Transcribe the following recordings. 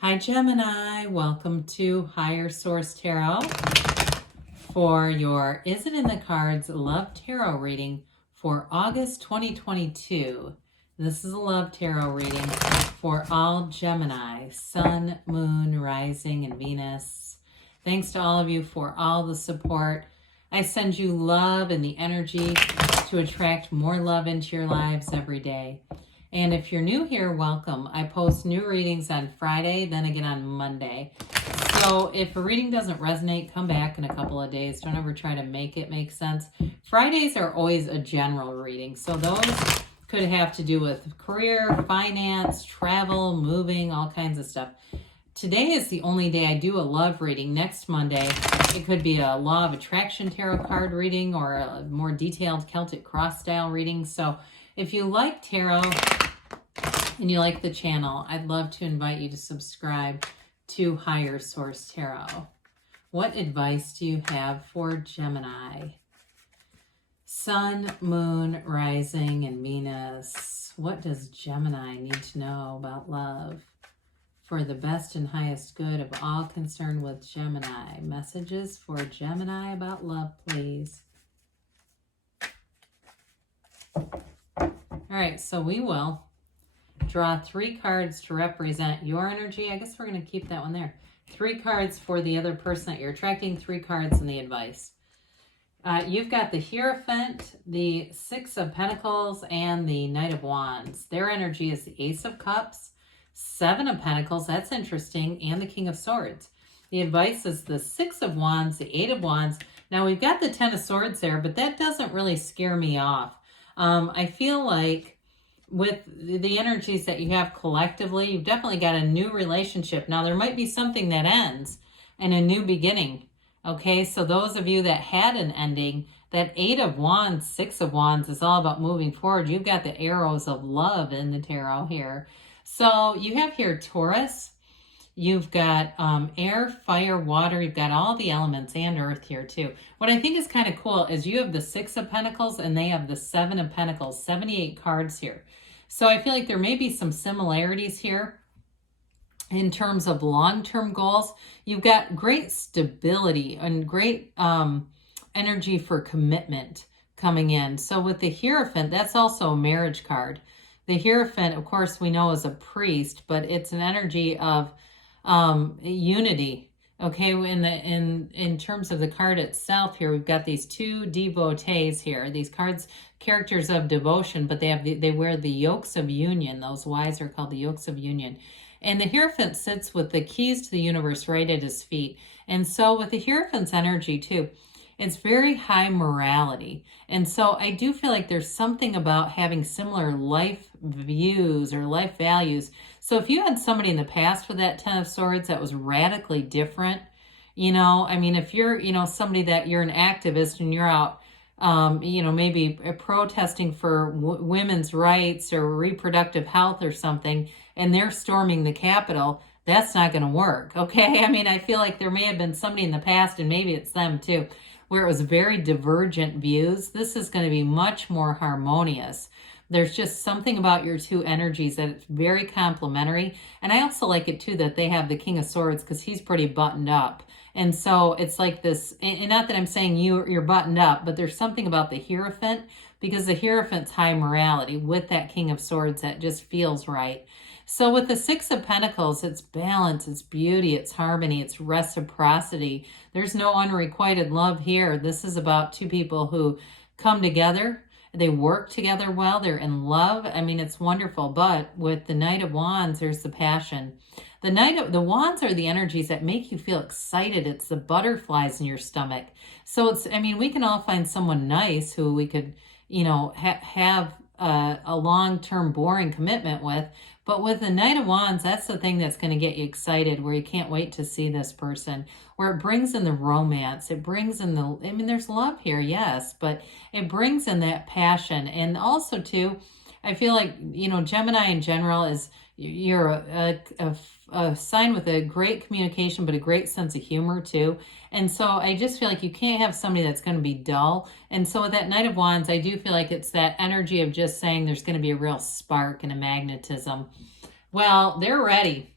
Hi Gemini, welcome to Higher Source Tarot for your Is It in the Cards Love Tarot reading for August 2022. This is a love tarot reading for all Gemini, Sun, Moon, Rising, and Venus. Thanks to all of you for all the support. I send you love and the energy to attract more love into your lives every day. And if you're new here, welcome. I post new readings on Friday, then again on Monday. So if a reading doesn't resonate, come back in a couple of days. Don't ever try to make it make sense. Fridays are always a general reading. So those could have to do with career, finance, travel, moving, all kinds of stuff. Today is the only day I do a love reading. Next Monday, it could be a Law of Attraction tarot card reading or a more detailed Celtic cross style reading. So if you like tarot and you like the channel, I'd love to invite you to subscribe to Higher Source Tarot. What advice do you have for Gemini? Sun, Moon, Rising, and Venus. What does Gemini need to know about love for the best and highest good of all concerned with Gemini? Messages for Gemini about love, please. All right, so we will draw 3 cards to represent your energy. I guess we're going to keep that one there. 3 cards for the other person that you're attracting, 3 cards in the advice. You've got the Hierophant, the 6 of Pentacles, and the Knight of Wands. Their energy is the Ace of Cups, 7 of Pentacles, that's interesting, and the King of Swords. The advice is the 6 of Wands, the 8 of Wands. Now we've got the 10 of Swords there, but that doesn't really scare me off. I feel like with the energies that you have collectively, you've definitely got a new relationship. Now, there might be something that ends and a new beginning. Okay, so those of you that had an ending, that 8 of Wands, 6 of Wands is all about moving forward. You've got the arrows of love in the tarot here. So you have here Taurus. You've got air, fire, water. You've got all the elements and earth here too. What I think is kind of cool is you have the 6 of Pentacles and they have the 7 of Pentacles, 78 cards here. So I feel like there may be some similarities here in terms of long-term goals. You've got great stability and great energy for commitment coming in. So with the Hierophant, that's also a marriage card. The Hierophant, of course, we know is a priest, but it's an energy of unity. Okay, in terms of the card itself here, we've got these 2 devotees here. These cards, characters of devotion, but they wear the yokes of union. Those Ys are called the yokes of union. And the Hierophant sits with the keys to the universe right at his feet. And so with the Hierophant's energy too, it's very high morality. And so I do feel like there's something about having similar life views or life values. So if you had somebody in the past with that 10 of Swords that was radically different, you know, I mean, if you're, you know, somebody that you're an activist and you're out, you know, maybe protesting for women's rights or reproductive health or something, and they're storming the Capitol, that's not going to work. Okay. I mean, I feel like there may have been somebody in the past, and maybe it's them too, where it was very divergent views. This is going to be much more harmonious. There's just something about your 2 energies that it's very complementary. And I also like it too that they have the King of Swords because he's pretty buttoned up. And so it's like this, and not that I'm saying you're buttoned up, but there's something about the Hierophant, because the Hierophant's high morality with that King of Swords that just feels right. So with the 6 of Pentacles, it's balance, it's beauty, it's harmony, it's reciprocity. There's no unrequited love here. This is about 2 people who come together. They work together well. They're in love. I mean, it's wonderful. But with the Knight of Wands, there's the passion. The Wands are the energies that make you feel excited. It's the butterflies in your stomach. So it's, I mean, we can all find someone nice who we could, you know, have a long-term boring commitment with. But with the Knight of Wands, that's the thing that's going to get you excited, where you can't wait to see this person, where it brings in the romance. It brings in the, I mean, there's love here, yes, but it brings in that passion. And also, too, I feel like, you know, Gemini in general is, you're a sign with a great communication, but a great sense of humor too. And so I just feel like you can't have somebody that's going to be dull. And so with that Knight of Wands, I do feel like it's that energy of just saying there's going to be a real spark and a magnetism. Well, they're ready.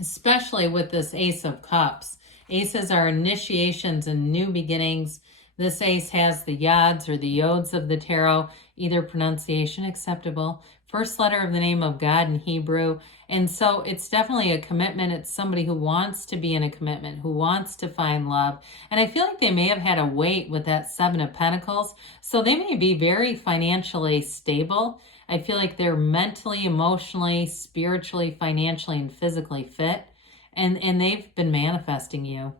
especially with this Ace of Cups. Aces are initiations and new beginnings. This ace has the yods or the yods of the tarot, either pronunciation acceptable. First letter of the name of God in Hebrew. And so it's definitely a commitment. It's somebody who wants to be in a commitment, who wants to find love. And I feel like they may have had a weight with that Seven of Pentacles. So they may be very financially stable. I feel like they're mentally, emotionally, spiritually, financially, and physically fit. And they've been manifesting you.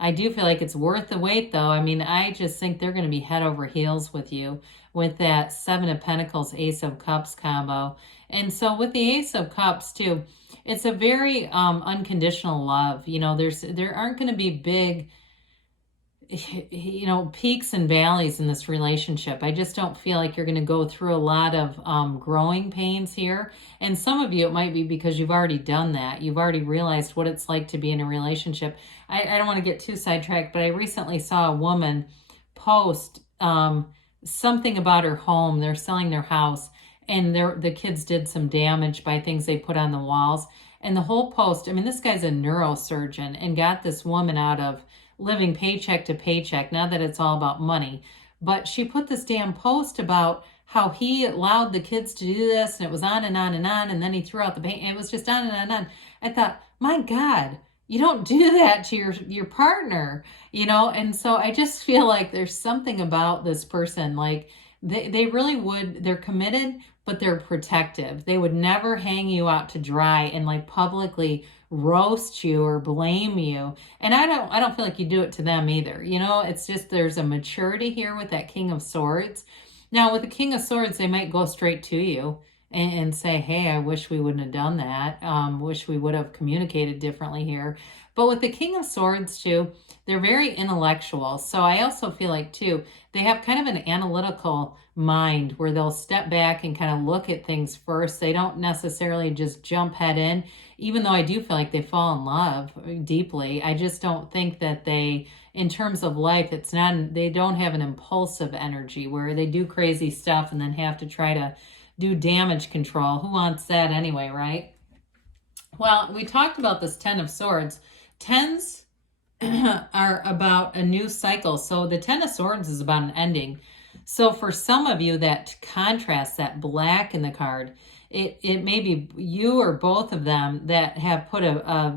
I do feel like it's worth the wait, though. I mean, I just think they're going to be head over heels with you with that Seven of Pentacles, Ace of Cups combo. And so with the Ace of Cups, too, it's a very unconditional love. You know, there aren't going to be big, you know, peaks and valleys in this relationship. I just don't feel like you're going to go through a lot of growing pains here. And some of you, it might be because you've already done that. You've already realized what it's like to be in a relationship. I don't want to get too sidetracked, but I recently saw a woman post something about her home. They're selling their house, and the kids did some damage by things they put on the walls. And the whole post, I mean, this guy's a neurosurgeon and got this woman out of living paycheck to paycheck, not that it's all about money, but she put this damn post about how he allowed the kids to do this, and it was on and on and on, and then he threw out the paint, and it was just on and on and on. I thought, my God, you don't do that to your partner, you know? And so I just feel like there's something about this person, like they really would, they're committed, but they're protective. They would never hang you out to dry and like publicly roast you or blame you. And I don't feel like you do it to them either. You know, it's just there's a maturity here with that King of Swords. Now with the King of Swords, they might go straight to you and say, hey, I wish we wouldn't have done that. Wish we would have communicated differently here. But with the King of Swords too, they're very intellectual. So I also feel like too, they have kind of an analytical mind where they'll step back and kind of look at things first. They don't necessarily just jump head in, even though I do feel like they fall in love deeply. I just don't think that they, in terms of life, it's not, they don't have an impulsive energy where they do crazy stuff and then have to try to do damage control. Who wants that anyway, right? Well, we talked about this Ten of Swords. Tens are about a new cycle. So the Ten of Swords is about an ending. So for some of you, that contrast, that black in the card, it may be you or both of them that have put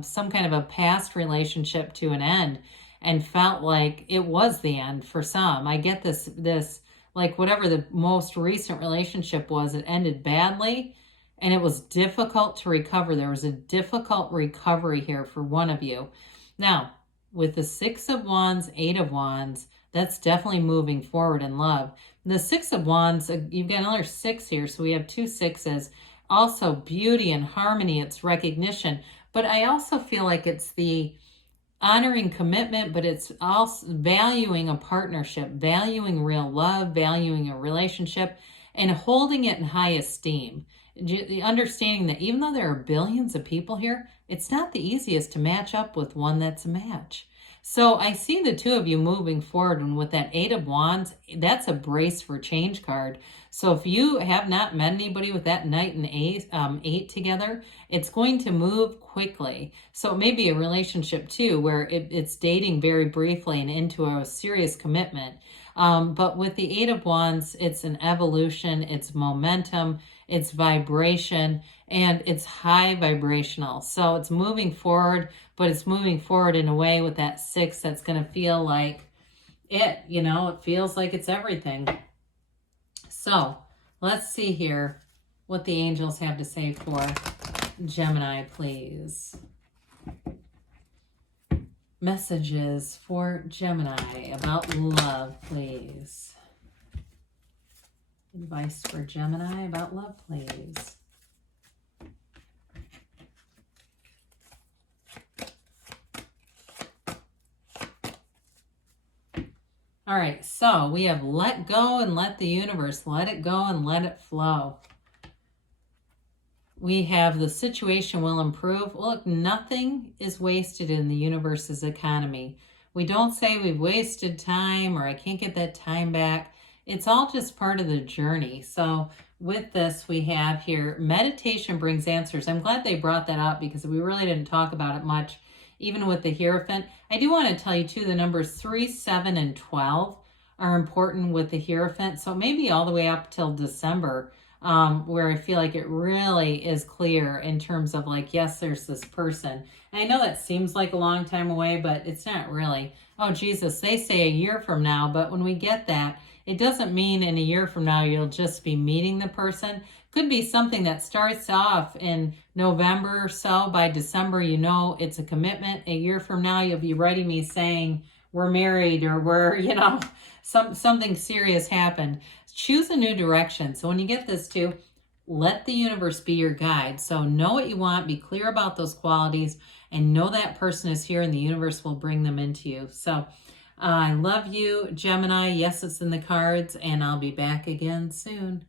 some kind of a past relationship to an end and felt like it was the end for some. I get this like whatever the most recent relationship was, it ended badly and it was difficult to recover. There was a difficult recovery here for one of you. Now, with the Six of Wands, Eight of Wands, that's definitely moving forward in love. The Six of Wands, you've got another six here, so we have two sixes. Also beauty and harmony, it's recognition. But I also feel like it's the honoring commitment, but it's also valuing a partnership, valuing real love, valuing a relationship, and holding it in high esteem. The understanding that even though there are billions of people here, it's not the easiest to match up with one that's a match. So I see the two of you moving forward, and with that Eight of Wands, that's a brace for change card. So if you have not met anybody with that Knight and eight together, it's going to move quickly. So it may be a relationship too, where it's dating very briefly and into a serious commitment. But with the Eight of Wands, it's an evolution, it's momentum, it's vibration, and it's high vibrational. So it's moving forward, but it's moving forward in a way with that six that's going to feel like it, you know, it feels like it's everything. So let's see here what the angels have to say for Gemini, please. Messages for Gemini about love, please. Advice for Gemini about love, please. All right, so we have let go and let the universe, let it go and let it flow. We have the situation will improve. Look, nothing is wasted in the universe's economy. We don't say we've wasted time or I can't get that time back. It's all just part of the journey. So with this, we have here, meditation brings answers. I'm glad they brought that up because we really didn't talk about it much, even with the Hierophant. I do want to tell you, too, the numbers 3, 7, and 12 are important with the Hierophant. So maybe all the way up till December, where I feel like it really is clear in terms of like, yes, there's this person. And I know that seems like a long time away, but it's not really. Oh, Jesus, they say a year from now, but when we get that, it doesn't mean in a year from now you'll just be meeting the person. Could be something that starts off in November or so. By December, you know it's a commitment. A year from now, you'll be writing me saying we're married or we're, you know, something serious happened. Choose a new direction. So when you get this too, let the universe be your guide. So know what you want, be clear about those qualities, and know that person is here and the universe will bring them into you. So I love you, Gemini. Yes, it's in the cards, and I'll be back again soon.